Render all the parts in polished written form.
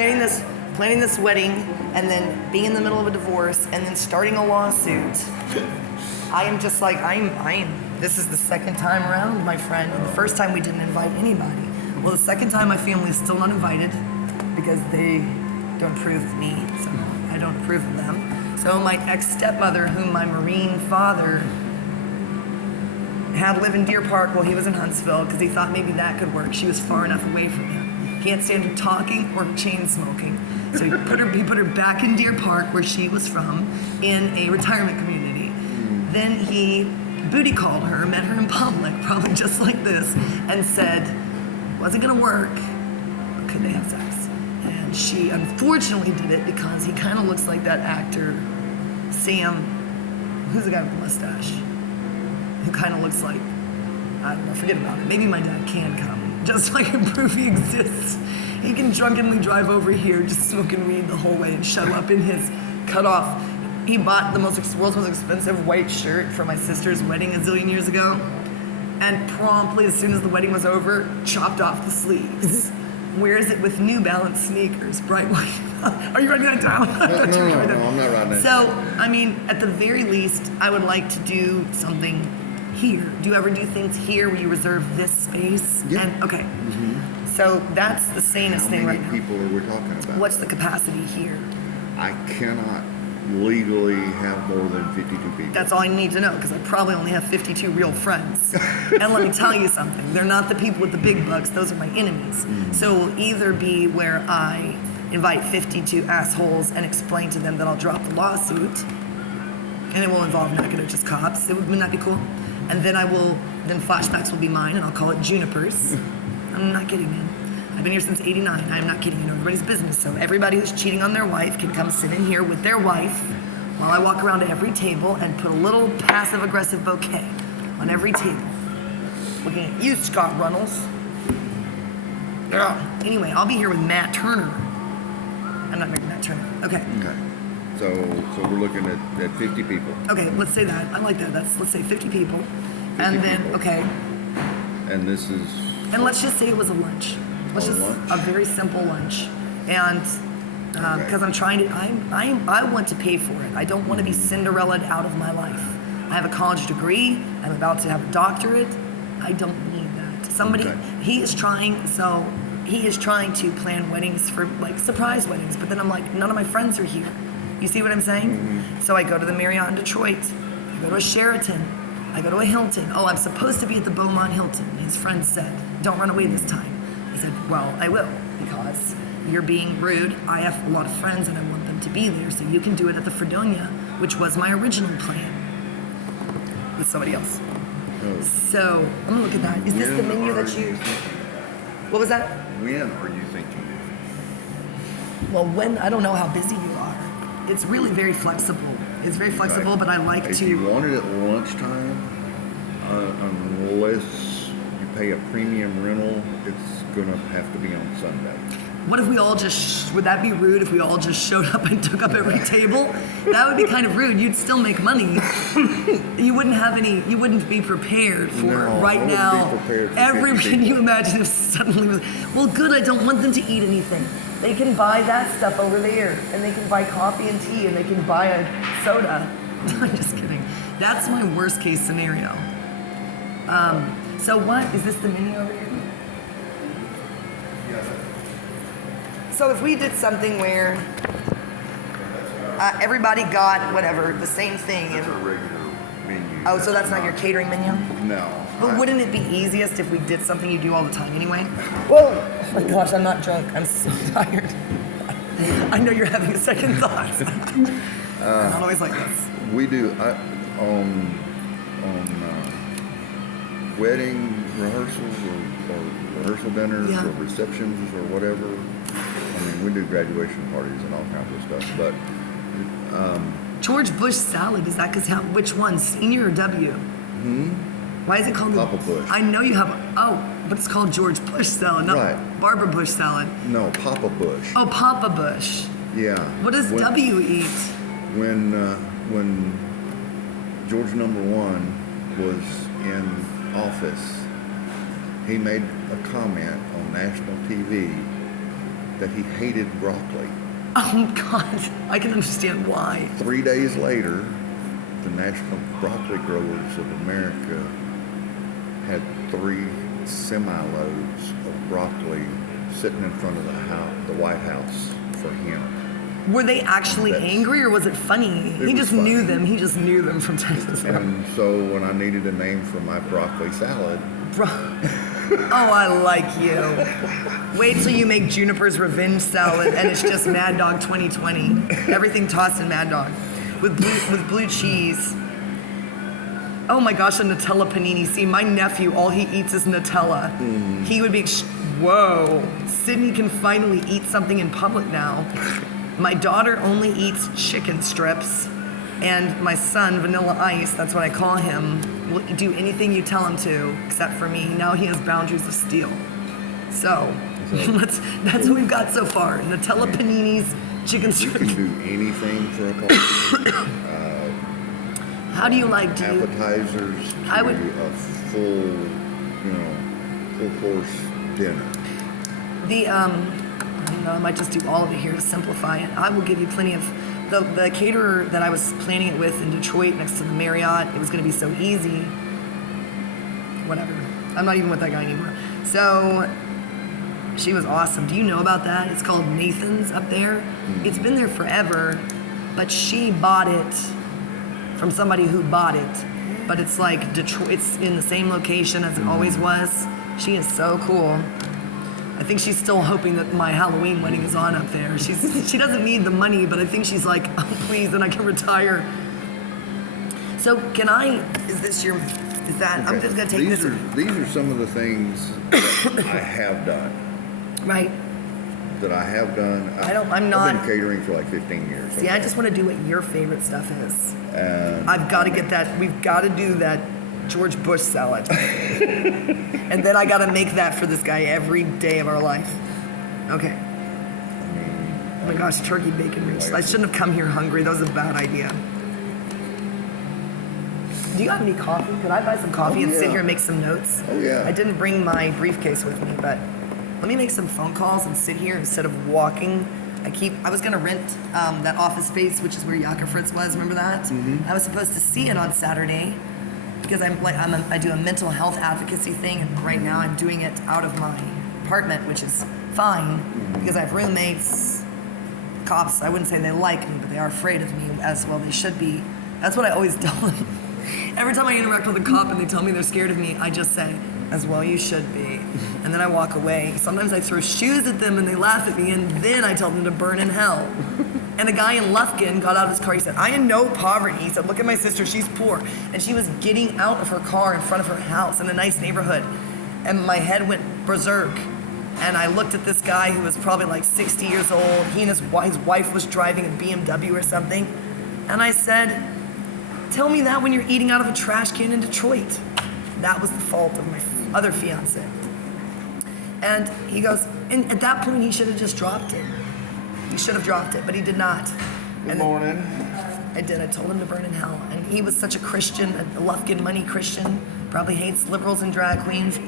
planning this wedding, and then being in the middle of a divorce, and then starting a lawsuit. I am just like, this is the second time around, my friend. And the first time we didn't invite anybody. Well, the second time my family is still not invited because they don't approve of me, so I don't approve of them. So my ex-stepmother, whom my Marine father had to live in Deer Park while he was in Huntsville because he thought maybe that could work. She was far enough away from him. Can't stand her talking or chain smoking. So he put her back in Deer Park where she was from in a retirement community. Then he booty called her, met her in public, probably just like this, and said, wasn't gonna work, but could they have sex? And she unfortunately did it because he kind of looks like that actor, Sam, who's the guy with the mustache? Who kind of looks like, I don't know, forget about it. Maybe my dad can come, just so I can prove he exists. He can drunkenly drive over here, just smoking weed the whole way and show up in his cutoff. He bought the world's most expensive white shirt for my sister's wedding a zillion years ago, and promptly, as soon as the wedding was over, chopped off the sleeves. Wears it with New Balance sneakers, bright white. Are you writing that down? No, I'm not writing that. So, I mean, at the very least, I would like to do something here. Do you ever do things here where you reserve this space? Yeah. And, okay. Mm-hmm. So that's the sanest thing right now. How many people are we talking about? What's the capacity here? I cannot legally have more than 52 people. That's all I need to know, because I probably only have 52 real friends. And let me tell you something, they're not the people with the big bucks, those are my enemies. So it will either be where I invite 52 assholes and explain to them that I'll drop the lawsuit, and it will involve not gonna just cops, wouldn't that be cool? And then then flashbacks will be mine, and I'll call it Junipers. I'm not kidding, man. I've been here since '89. I'm not kidding. You know everybody's business. So everybody who's cheating on their wife can come sit in here with their wife while I walk around to every table and put a little passive-aggressive bouquet on every table. Looking at you, Scott Runnels. Yeah. Anyway, I'll be here with Matt Turner. I'm not married to Matt Turner. Okay. Okay. So we're looking at 50 people. Okay, let's say that. I like that. Let's say 50 people. 50 and then, people. Okay. And this is... And let's just say it was a lunch. Let's just lunch? a very simple lunch, and because I'm trying to, I want to pay for it. I don't want to be Cinderella'd out of my life. I have a college degree. I'm about to have a doctorate. I don't need that. Somebody, Okay. he is trying to plan weddings for like surprise weddings, but then I'm like, none of my friends are here. You see what I'm saying? Mm-hmm. So I go to the Marriott in Detroit. I go to a Sheraton. I go to a Hilton. Oh, I'm supposed to be at the Beaumont Hilton. His friend said, don't run away this time. I said, well, I will, because you're being rude. I have a lot of friends and I want them to be there, so you can do it at the Fredonia, which was my original plan with somebody else. Oh. So, I'm gonna look at that. Is this the menu that you... What was that? When are you thinking? Well, I don't know how busy you are. It's really very flexible. It's very flexible, but I like if to... you want it at lunchtime, unless you pay a premium rental, it's gonna have to be on Sunday. What if we all just, would that be rude if we all just showed up and took up every table? That would be kind of rude. You'd still make money. You wouldn't be prepared for No, right I wouldn't now. be prepared for 50 Can you people. imagine if suddenly was, well, good, I don't want them to eat anything. They can buy that stuff over there, and they can buy coffee and tea, and they can buy a soda. I'm just kidding. That's my worst case scenario. So what, is this the menu over here? So if we did something where everybody got whatever, the same thing. That's a regular menu. Oh, so that's not your catering menu? No. But wouldn't it be easiest if we did something you do all the time anyway? Whoa! Oh my gosh, I'm not drunk. I'm so tired. I know you're having second thoughts. I'm not always like this. We do on wedding rehearsals or rehearsal dinners Yeah. or receptions or whatever. I mean, we do graduation parties and all kinds of stuff. But George Bush salad, is that which one, senior or W? Why is it called Papa Bush. I know you have, but it's called George Bush salad, not Right. Barbara Bush salad. no, Papa Bush. Oh, Papa Bush. Yeah. What does When- W eat? When George #1 was in office, he made a comment on national TV that he hated broccoli. Oh God, I can understand why. 3 days later, the National Broccoli Growers of America had 3 semi-loads of broccoli sitting in front of the White House for him. Were they actually angry, or was it funny? He just knew them. He just knew them from Texas. And so when I needed a name for my broccoli salad, Oh, I like you. Wait till you make Juniper's Revenge Salad, and it's just Mad Dog 2020. Everything tossed in Mad Dog with blue cheese. Oh my gosh, a Nutella panini. See, my nephew, all he eats is Nutella. He would be, whoa. Sydney can finally eat something in public now. My daughter only eats chicken strips, and my son, Vanilla Ice, that's what I call him, will do anything you tell him to, except for me. Now he has boundaries of steel. So that's what we've got so far. Nutella paninis, chicken you strips. can do anything for a party. How do you like to? Appetizers to I would- a full, full course dinner. I don't know, I might just do all of it here to simplify it. I will give you plenty of, the caterer that I was planning it with in Detroit next to the Marriott, it was gonna be so easy. Whatever, I'm not even with that guy anymore. So, she was awesome. Do you know about that? It's called Nathan's up there. It's been there forever, but she bought it from somebody who bought it. But it's like Detroit, it's in the same location as it always was. She is so cool. I think she's still hoping that my Halloween wedding is on up there. She doesn't need the money, but I think she's like, oh please, then I can retire. So I'm just gonna take These this. These are some of the things that I have done. Right. I've been catering for like 15 years. See, I just want to do what your favorite stuff is. And I've got to get that. We've got to do that George Bush salad. And then I got to make that for this guy every day of our life. Okay. Oh my gosh, turkey bacon ribs. I shouldn't have come here hungry. That was a bad idea. Do you have any coffee? Could I buy some coffee and sit here and make some notes? Oh, yeah. I didn't bring my briefcase with me, but let me make some phone calls and sit here instead of walking. I was gonna rent that office space, which is where Yaka Fritz was. Remember that? Mm-hmm. I was supposed to see it on Saturday because I do a mental health advocacy thing, and right now I'm doing it out of my apartment, which is fine because I have roommates. Cops, I wouldn't say they like me, but they are afraid of me, as well they should be. That's what I always tell them. Every time I interact with a cop and they tell me they're scared of me, I just say, as well you should be. And then I walk away. Sometimes I throw shoes at them and they laugh at me, and then I tell them to burn in hell. And a guy in Lufkin got out of his car. He said, I am no poverty. He said, look at my sister, she's poor. And she was getting out of her car in front of her house in a nice neighborhood. And my head went berserk. And I looked at this guy who was probably like 60 years old. He and his wife was driving a BMW or something. And I said, tell me that when you're eating out of a trash can in Detroit. That was the fault of my other fiance. And he goes, and at that point he should have just dropped it. He should have dropped it, but he did not. Good morning. I did. I told him to burn in hell. And he was such a Christian, a Lufkin money Christian, probably hates liberals and drag queens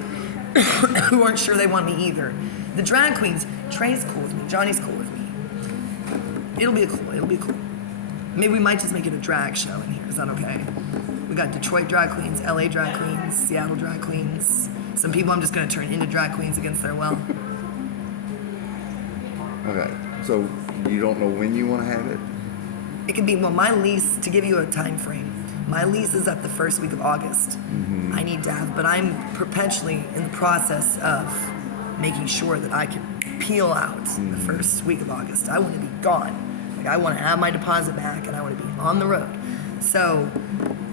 who aren't sure they want me either. The drag queens, Trey's cool with me, Johnny's cool with me. It'll be cool. Maybe we might just make it a drag show in here. Is that okay? We got Detroit drag queens, LA drag queens, Seattle drag queens. Some people I'm just gonna turn into drag queens against their will. Okay, so you don't know when you want to have it? It could be, well, my lease, to give you a time frame, my lease is up the first week of August. Mm-hmm. I need to have, but I'm perpetually in the process of making sure that I can peel out the first week of August. I want to be gone. Like, I want to have my deposit back and I want to be on the road. So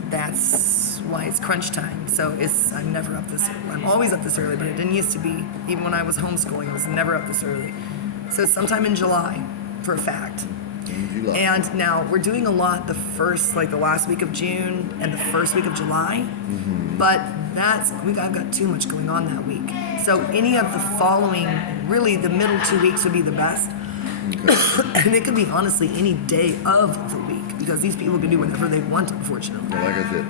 that's why it's crunch time. So I'm never up this early. I'm always up this early, but it didn't used to be. Even when I was homeschooling, I was never up this early. So it's sometime in July, for a fact. And now we're doing a lot the last week of June and the first week of July. Mm-hmm. But I've got too much going on that week. So any of the following, really the middle 2 weeks would be the best. Okay. And it could be honestly any day of the week because these people can do whatever they want, unfortunately. Like I said,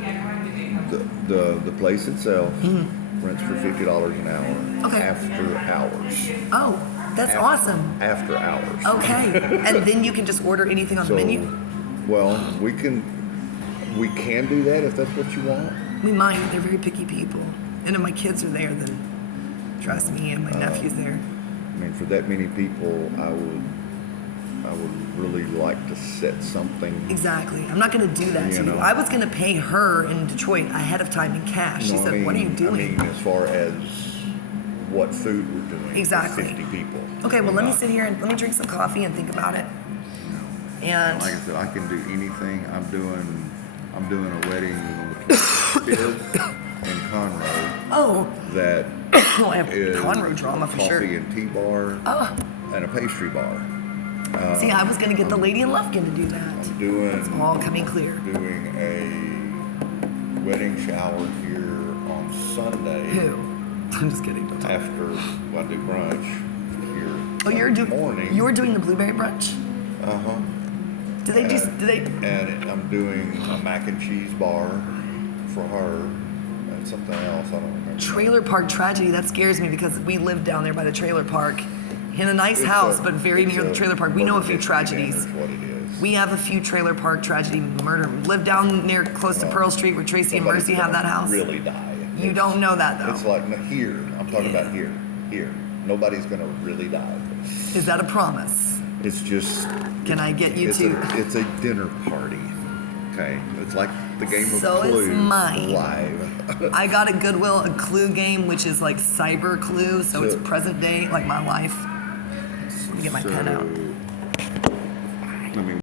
the place itself rents for $50 an hour after hours. Oh, That's awesome. After hours. Okay. And then you can just order anything on the menu? Well, we can do that if that's what you want. We might. They're very picky people. And if my kids are there, then trust me, and my nephew's there. I mean, for that many people, I would really like to set something. Exactly. I'm not going to do that to you. I was going to pay her in Detroit ahead of time in cash. She said, "What are you doing?" I mean, as far as what food we're doing. Exactly. For 50 people. Okay, well, let me sit here and let me drink some coffee and think about it. And like I said, I can do anything. I'm doing a wedding with Biz and Conroe. oh, That I have is Conroe drama for sure. coffee and tea bar and a pastry bar. See, I was going to get the lady in Lufkin to do that. It's all coming clear. Doing a wedding shower here on Sunday. Who? I'm just kidding. Don't talk. After I do brunch here. Oh, you're doing the blueberry brunch? Do they And I'm doing a mac and cheese bar for her and something else. I don't remember. Trailer park tragedy? That scares me because we live down there by the trailer park in a nice house, but very near the trailer park. We know a few tragedies. That's what it is. We have a few trailer park tragedy murder. Live down near close to Pearl Street where Tracy and Mercy have that house. Really die. You don't know that though. It's like here. I'm talking about here. Here. Nobody's gonna really die. Is that a promise? It's just. Can I get you to? It's a dinner party. Okay. It's like the game of So Clue is mine. live. I got at Goodwill a Clue game, which is like cyber Clue, so it's present day, like my life. Let me get my pen out. Let me